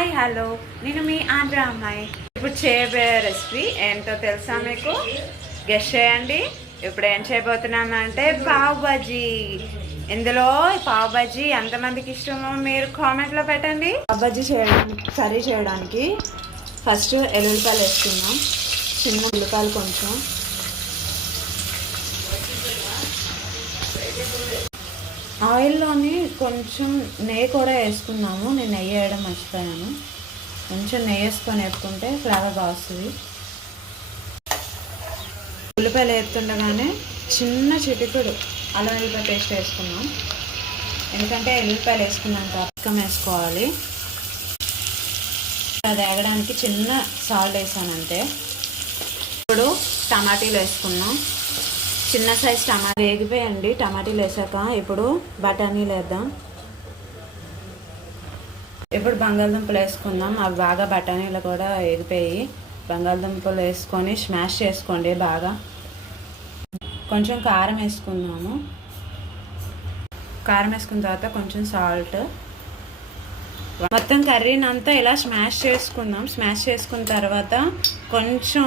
Hi hello, నేను మీ ఆంధ్ర అమ్మాయి. ఇప్పుడు చేయబోయే రెసిపీ ఏంటో తెలుసా మీకు? గెస్ చేయండి. ఇప్పుడు ఏం చేయబోతున్నామంటే పావ్ బజ్జీ. ఇందులో పావ్ బజ్జీ ఎంతమందికి ఇష్టమో మీరు కామెంట్లో పెట్టండి. పావ్ బజ్జీ కర్రీ చేయడానికి ఫస్ట్ ఎల్లుల్లిపాయలు వేసుకున్నాం. చిన్న ఉల్లిపాయలు కొంచెం, ఆయిల్లోని కొంచెం నెయ్యి కూడా వేసుకున్నాము. నేను నెయ్యి వేయడం మర్చిపోయాను. కొంచెం నెయ్యి వేసుకొని వేసుకుంటే ఫ్లేవర్ బాగా వస్తుంది. ఉల్లిపాయలు వేస్తుండగానే చిన్న చిటికుడు అల్లం వెల్లిపాయ పేస్ట్ వేసుకున్నాం. ఎందుకంటే ఎల్లిపాయలు వేసుకున్నాక పక్కన వేసుకోవాలి. అది వేగడానికి చిన్న సాల్ట్ వేసానంటే. ఇప్పుడు టమాటీలు వేసుకున్నాం. చిన్న సైజ్ టమాటా వేగిపోయండి. టమాటీలు వేసాక ఇప్పుడు బఠానీలు వేద్దాం. ఇప్పుడు బంగాళదుంపలు వేసుకుందాం. అవి బాగా బఠానీలు కూడా వేగిపోయి బంగాళదుంపలు వేసుకొని స్మాష్ చేసుకోండి బాగా. కొంచెం కారం వేసుకుందాము. కారం వేసుకున్న తర్వాత కొంచెం సాల్ట్. మొత్తం కర్రీని అంతా ఇలా స్మాష్ చేసుకుందాం. స్మాష్ చేసుకున్న తర్వాత కొంచెం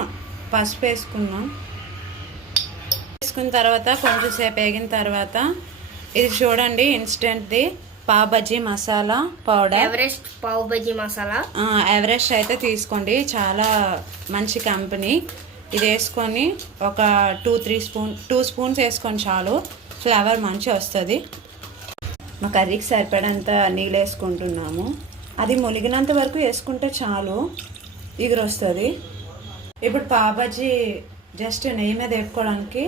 పసుపు వేసుకుందాం. వేసుకున్న తర్వాత కొంచెం సేపు వేగిన తర్వాత ఇది చూడండి, ఇన్స్టెంట్ది pav bhaji masala powder. Everest pav bhaji masala. Everest అయితే తీసుకోండి, చాలా మంచి కంపెనీ. ఇది వేసుకొని ఒక 2 స్పూన్స్ వేసుకొని చాలు, ఫ్లేవర్ మంచిగా వస్తుంది. మా కర్రీకి సరిపడంత నీళ్ళు వేసుకుంటున్నాము. అది మునిగినంత వరకు వేసుకుంటే చాలు, ఎగురు వస్తుంది. ఇప్పుడు పావ్ బజ్జీ జస్ట్ నెయ్యి మీద వేపుకోవడానికి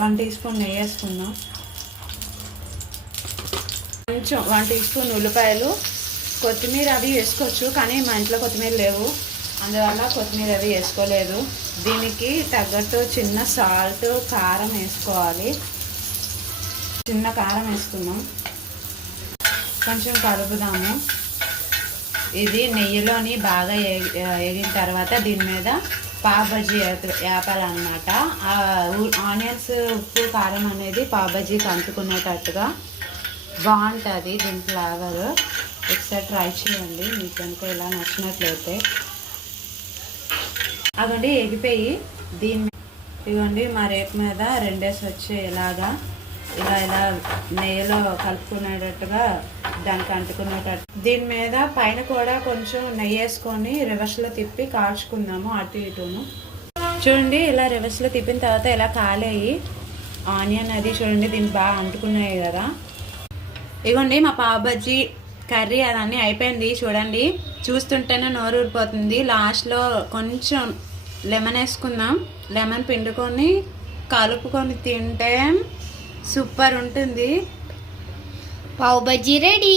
1 టీ స్పూన్ నెయ్యి వేసుకుందాం. కొంచెం 1 టీ స్పూన్ ఉల్లిపాయలు, కొత్తిమీర అవి వేసుకోవచ్చు, కానీ మా ఇంట్లో కొత్తిమీర లేవు, అందువల్ల కొత్తిమీర అవి వేసుకోలేదు. దీనికి తగ్గట్టు చిన్న సాల్ట్, కారం వేసుకోవాలి. చిన్న కారం వేసుకుందాం. కొంచెం కలుపుదాము. ఇది నెయ్యిలోని బాగా వేగిన తర్వాత దీని మీద పావ్ బజ్జీ వేపాలన్నమాట. ఆనియన్స్, ఉప్పు, కారం అనేది పావ్ బజ్జీకి అంటుకునేటట్టుగా బాగుంటుంది దీని ఫ్లేవర్. ఒకసారి ట్రై చేయండి మీకు కనుక ఇలా నచ్చినట్లయితే. అదండి ఎగిపోయి దీన్ని ఇవ్వండి మా రేపు మీద 2 డేస్ వచ్చే ఇలాగా ఇలా నెయ్యిలో కలుపుకునేటట్టుగా దానికి అంటుకునేటట్టు. దీని మీద పైన కూడా కొంచెం నెయ్యి వేసుకొని రివర్స్లో తిప్పి కాల్చుకుందాము అటు ఇటును. చూడండి, ఇలా రివర్స్లో తిప్పిన తర్వాత ఇలా కాలేయి ఆనియన్ అది చూడండి దీనికి బాగా అంటుకున్నాయి కదా. ఇవ్వండి మా పావ్ బజ్జీ కర్రీ అదన్నీ అయిపోయింది. చూడండి, చూస్తుంటేనే నోరు ఊరిపోతుంది. లాస్ట్లో కొంచెం లెమన్ వేసుకుందాం. లెమన్ పిండుకొని కలుపుకొని తింటే సూపర్ ఉంటుంది. పావ్ బజ్జీ రెడీ.